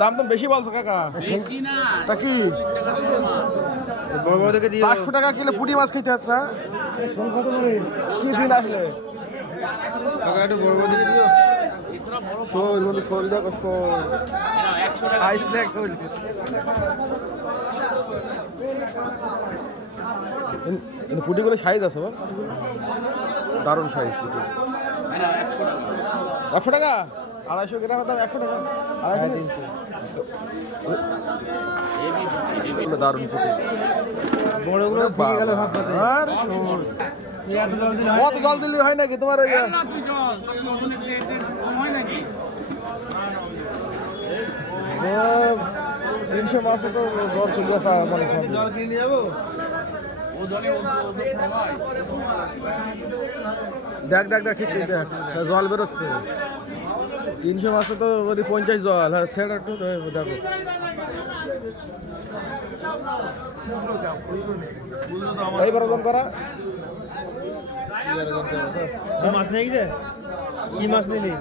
দাম তো বেশি বলছো কাকা। তা কি 400 টাকা কিলো পুঁটি মাছ খেতে হচ্ছে? কি দিন আসলে একটু বড় বড় দিকে দিও। শোল বন্ধু, শোল দেখো, শোল সাইজ দেখো। পুঁটিগুলো সাইজ আছে বা দারুণ সাইজ পুঁটি। 100 টাকা 250 গ্রাম দাম 100 টাকা। 250 দারুণ পুঁটি। বড়গুলো গেলে আর কত জল দিলে হয় নাকি তোমার? ওই 300 মাসে তো জ্বর চলে আসা মানে জল কিনে নিয়ে যাবো। দেখ দেখ দেখ ঠিক দেখ জল বেরোচ্ছে। 300 মাসে তো 50 জল। হ্যাঁ সেটা একটু দেখো। এইবার ওজন করা মাছ নিয়ে গেছে। কি মাছ নিলি?